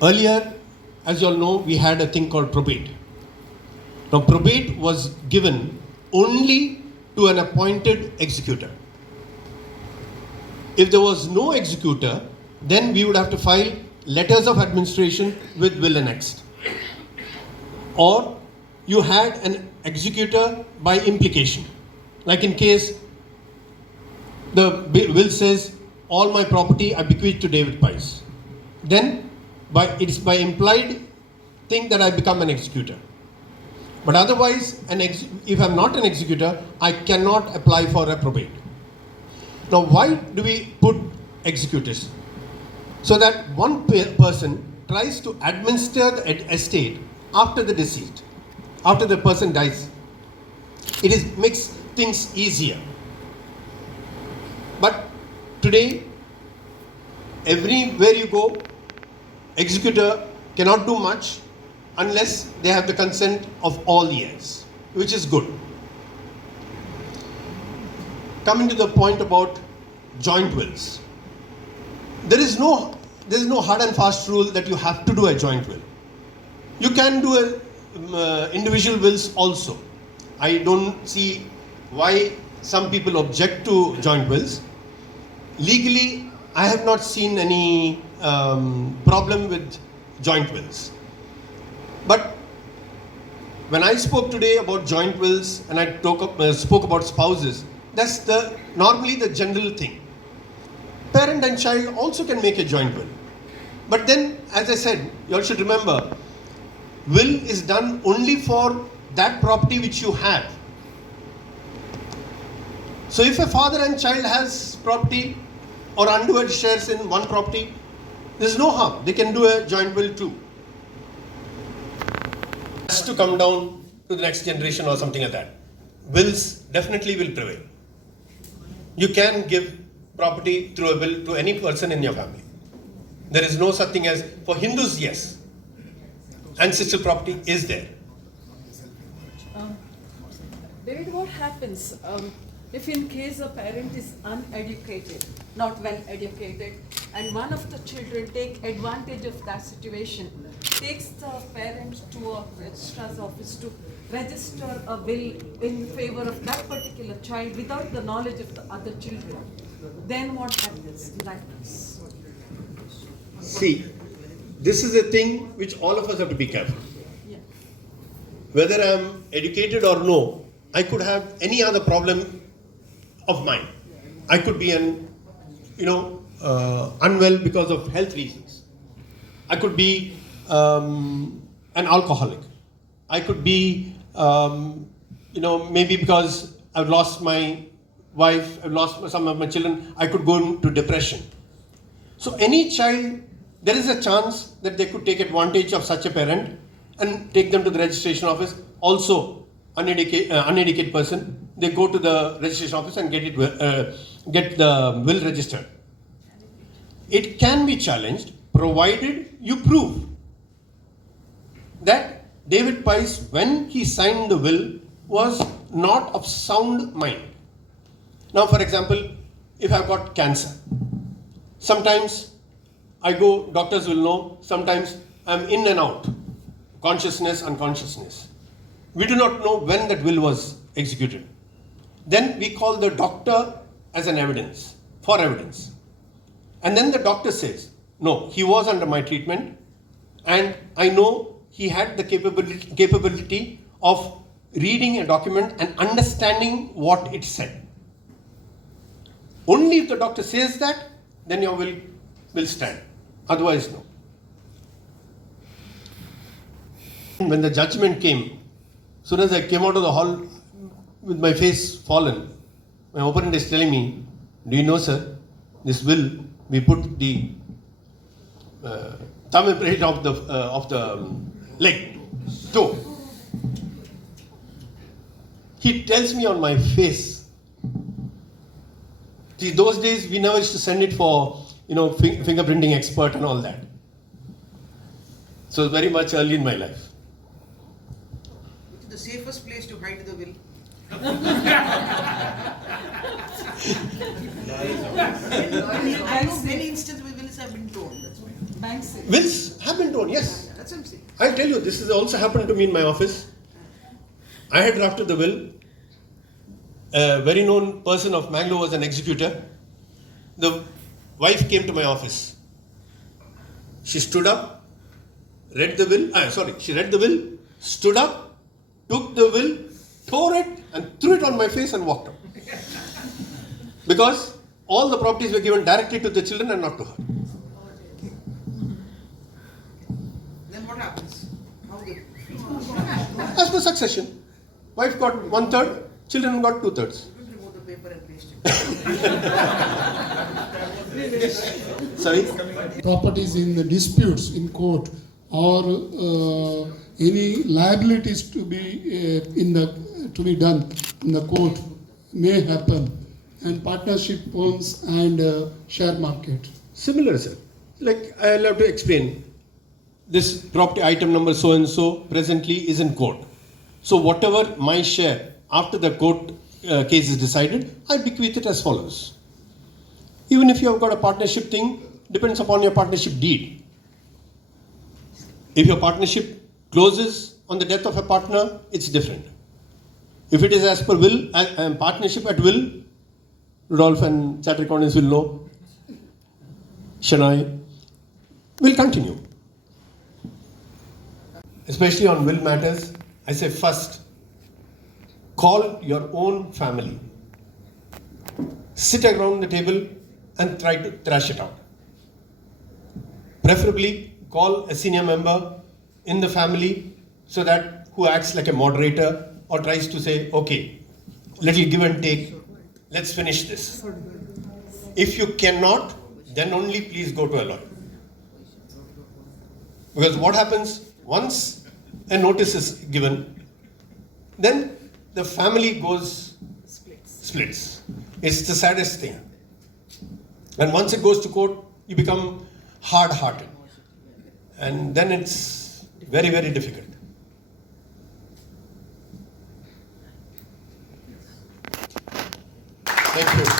Earlier, as you all know, we had a thing called probate. Now, probate was given only to an appointed executor. If there was no executor, then we would have to file letters of administration with will annexed. Or you had an executor by implication. Like in case the will says, all my property I bequeath to David Pice. Then it's by implied thing that I become an executor. But otherwise, if I'm not an executor, I cannot apply for a probate. Now, why do we put executors? So that one person tries to administer the estate after the deceased, after the person dies. It makes things easier. But today, everywhere you go, executor cannot do much unless they have the consent of all the heirs, which is good. Coming to the point about joint wills. There is no hard and fast rule that you have to do a joint will. You can do individual wills also. I don't see why some people object to joint wills. Legally, I have not seen any problem with joint wills. But when I spoke today about joint wills and I spoke about spouses, that's normally the general thing. Parent and child also can make a joint will. But then, as I said, you all should remember, will is done only for that property which you have. So if a father and child has property or undivided shares in one property, there's no harm. They can do a joint will too. Has to come down to the next generation or something like that. Wills definitely will prevail. You can give property through a will to any person in your family. There is no such thing as, for Hindus, yes, ancestral property is there. David, what happens if in case a parent is uneducated, not well educated, and one of the children take advantage of that situation, takes the parent to a registrar's office to register a will in favor of that particular child without the knowledge of the other children, then what happens in that case? See, this is a thing which all of us have to be careful. Yeah. Whether I am educated or no, I could have any other problem of mine. I could be unwell because of health reasons. I could be an alcoholic. I could be, maybe because I've lost my wife, I've lost some of my children, I could go into depression. So any child, there is a chance that they could take advantage of such a parent and take them to the registration office. Also, uneducated person, they go to the registration office and get the will registered. It can be challenged provided you prove that David Pice, when he signed the will, was not of sound mind. Now, for example, if I've got cancer, sometimes I go, doctors will know, sometimes I'm in and out, consciousness, unconsciousness. We do not know when that will was executed. Then we call the doctor as an evidence, for evidence. And then the doctor says, no, he was under my treatment and I know he had the capability of reading a document and understanding what it said. Only if the doctor says that, then your will stand. Otherwise, no. When the judgment came, as soon as I came out of the hall with my face fallen, my opponent is telling me, do you know, sir, this will, we put the thumb imprint of the leg, toe. He tells me on my face. See, those days we never used to send it for, fingerprinting expert and all that. So it's very much early in my life. Which is the safest place to hide the will? Many instances wills have been torn. That's why. Wills have been torn. own, yes. That's what I'm saying. I tell you, this has also happened to me in my office. I had drafted the will. A very known person of Mangalore was an executor. The wife came to my office. She stood up, read the will. She read the will, stood up, took the will, tore it, and threw it on my face and walked out. Because all the properties were given directly to the children and not to her. Then what happens? How the As per succession. Wife got 1/3, children got 2/3. remove the paper and paste it. Sorry? Properties in the disputes in court or any liabilities to be done in the court may happen, and partnership homes and share market. Similar, sir. Like I'll have to explain. This property item number so and so presently is in court. So whatever my share after the court case is decided, I bequeath it as follows. Even if you have got a partnership thing, depends upon your partnership deed. If your partnership closes on the death of a partner, it's different. If it is as per will, partnership at will, Rudolph and chartered accountants will know, Shania, will continue. Especially on will matters, I say first, call your own family. Sit around the table and try to thrash it out. Preferably, call a senior member in the family so that who acts like a moderator or tries to say, okay, little give and take, let's finish this. If you cannot, then only please go to a lawyer. Because what happens once a notice is given, then the family goes splits. It's the saddest thing. And once it goes to court, you become hard-hearted. And then it's very, very difficult. Thank you.